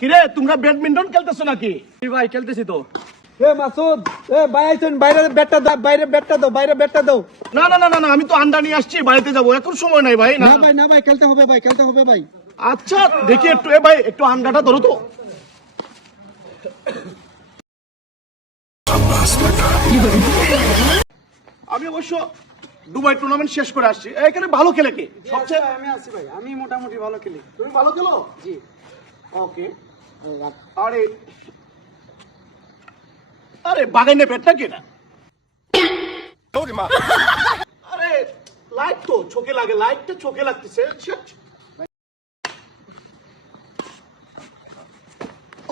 কিরে তোমরা ব্যাডমিন্টন খেলতেছো নাকি? ভাই খেলতেছি তো। মাসুদ, ভাই আইছেন, বাইরে ব্যাটটা দাও, বাইরে ব্যাটটা দাও। না না না না না, আমি তো আন্ডা নিয়ে আসছি, বাড়িতে যাবো, এখন সময় নাই ভাই। না ভাই খেলতে হবে ভাই। আচ্ছা দেখি একটু, ভাই একটু আন্ডাটা ধরো তো। আমি অবশ্য দুবাই টুর্নামেন্ট শেষ করে আসছি। এখানে ভালো খেলে কে সবচেয়ে? আমি আছি ভাই, আমি মোটামুটি ভালো খেলি। তুমি ভালো খেলো? জি। ওকে। আরে আরে বাগানে পেটটা কেনা। আরে লাইট তো চোখে লাগে, লাইটটা চোখে লাগতেছে।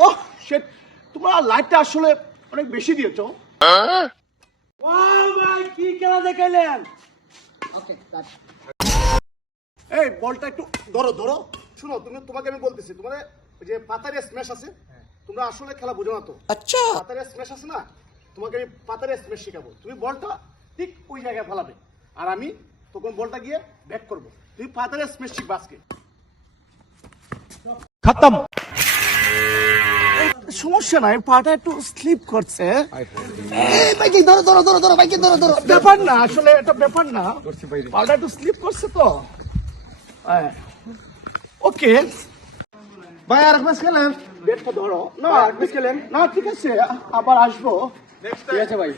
ওহ শিট, তোমরা লাইটটা আসলে অনেক বেশি দিয়েছো। ও ভাই কি খেলা দেখাইলেন? ওকে এই বলটা একটু ধরো ধরো। শুনো, তোমাকে আমি বলতেছি, তোমার যে পাতারে স্ম্যাশ আছে, তোমরা আসলে খেলা বুঝো না তো। আচ্ছা, পাতারে স্ম্যাশ আছে না, তোমাকে আমি পাতারে স্ম্যাশ শেখাবো। তুমি বলটা ঠিক ওই জায়গায় ফেলাবে, আর আমি তখন বলটা গিয়ে ব্যাক করবো। তুমি পাতারে স্ম্যাশ শিখবে আজকে। খতম। সমস্যা নাই, পাটা একটু স্লিপ করছে। ব্যাপার না, আসলে এটা ব্যাপার না, পাটা একটু স্লিপ করছে তো। ওকে ভাই, আর ম্যাচ খেলেন? ব্যাটটা ধরো। না ম্যাচ খেলেন? না ঠিক আছে, আবার আসবো। ঠিক আছে ভাই।